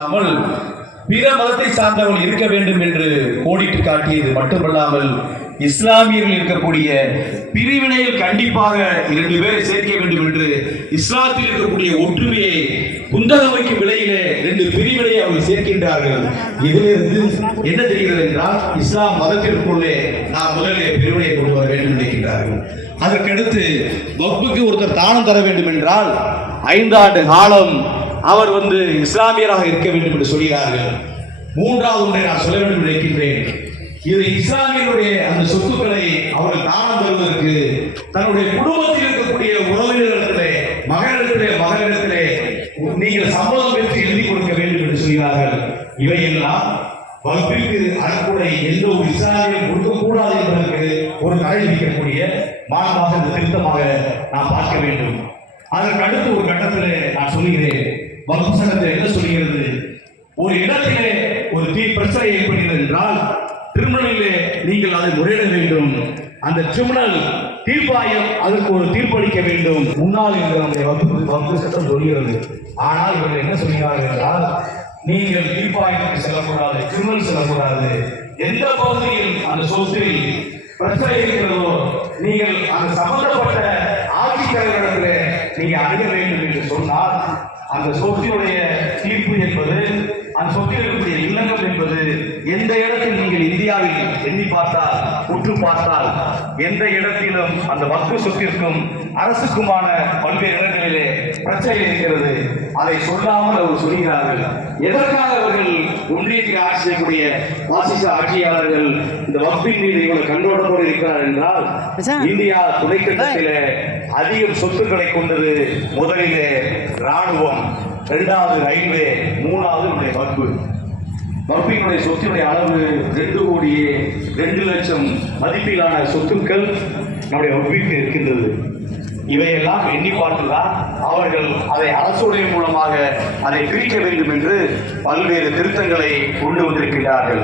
பிற மதத்தை சார்ந்தவர்கள் இருக்க வேண்டும் என்று கோடிட்டு காட்டியது மட்டுமல்லாமல் இஸ்லாமியர்கள் இருக்கக்கூடிய பிரிவினையில் கண்டிப்பாக 2 பேரை சேர்க்க வேண்டும் என்று இஸ்லாத்தில் இருக்கக்கூடிய ஒற்றுமையை குந்தக வைக்கும் விலையிலே 2 பிரிவினையை அவர்கள் சேர்க்கின்றார்கள். இதிலிருந்து என்ன தெரிகிறது என்றால் இஸ்லாம் மதத்திற்குள்ளே நாம் முதலில் பிரிவினையை கொண்டு வர வேண்டும் நினைக்கின்றார்கள். அதற்கடுத்து வக்ஃபுக்கு ஒருத்தர் தானம் தர வேண்டும் என்றால் 5 ஆண்டு காலம் அவர் இஸ்லாமியராக இருக்க வேண்டும் என்று சொல்கிறார்கள். 3வது ஒன்றை நான் சொல்ல வேண்டும் நினைக்கின்றேன். இது இஸ்லாமியருடைய அந்த சொத்துக்களை அவர்கள் தானம் தருவதற்கு தன்னுடைய குடும்பத்தில் இருக்கக்கூடிய உறவினர்களிடத்திலே மகளிடத்திலே நீங்கள் சம்பளம் பெற்று எழுதி கொடுக்க வேண்டும் என்று சொல்கிறார்கள். இவையெல்லாம் வகுப்பிற்கு அறக்குறை எந்த ஒரு இஸ்லாமியம் கொடுக்கக்கூடாது என்பதற்கு ஒரு தடை விதிக்கக்கூடிய மாணவமாக இந்த திருத்தமாக நாம் பார்க்க வேண்டும். அதற்கு அடுத்து ஒரு கட்டத்தில் நான் சொல்கிறேன், வகுப்பு சட்டத்தில் என்ன சொல்கிறது, ஒரு இடத்திலே ஒரு பிரச்சனை ஏற்படுகிறது என்றால் திருமணத்திலே நீங்கள் அதை முறையிட வேண்டும். அந்த ட்ரிபுனல் தீர்ப்பாயம் அதற்கு ஒரு தீர்ப்பளிக்க வேண்டும். முன்னால் இருக்கிற வகுப்பு சட்டம் சொல்கிறது. ஆனால் இவர்கள் என்ன சொல்கிறார்கள் என்றால், நீங்கள் தீர்ப்பாயத்துக்கு செல்லக்கூடாது, ட்ரிபுனல் செல்லக்கூடாது. எந்த பகுதியில் அந்த சொத்தில் பிரச்சனை இருக்கிறதோ நீங்கள் அந்த சம்பந்தப்பட்ட ஆட்சித்தலைவரிடத்திலே நீங்கள் அணுக வேண்டும் என்று சொன்னால் அந்த சொத்தினுடைய தீர்ப்பு என்பது, அந்த சொத்தில் இருக்கக்கூடிய இல்லங்கள் என்பது எந்த இடத்தில் நீங்கள் இந்தியாவில் எண்ணி பார்த்தால் உற்று பார்த்தால் எந்த இடத்திலும் அந்த வக்ஃபு சொத்திற்கும் அரசுக்குமான பல்வேறு இடங்களிலே பிரச்சனை இருக்கிறது. அதை சொல்லாமல் அவர் சொல்கிறார்கள். எதற்காக அவர்கள் ஒன்றியத்தில் ஆட்சி செய்யக்கூடிய பாசிச ஆட்சியாளர்கள் இந்த வக்ஃபின் மீது இவ்வளவு கண்ணோட்டத்தோடு இருக்கிறார் என்றால், இந்தியா துணைக்கண்டத்திலே அதிகம் சொத்துக்களை கொண்டது முதலிலே ராணுவம், 2வது ரயில்வே, 3வது வக்ஃபு. வக்ஃபினுடைய சொத்தினுடைய அளவு 2,02,00,000 மதிப்பிலான சொத்துக்கள் நம்முடைய வக்ஃபிற்கு இருக்கின்றது. இவையெல்லாம் எண்ணி பார்த்துதான் அவர்கள் அதை அரசுடைய மூலமாக அதை பிரிக்க வேண்டும் என்று பல்வேறு திருத்தங்களை கொண்டு வந்திருக்கிறார்கள்.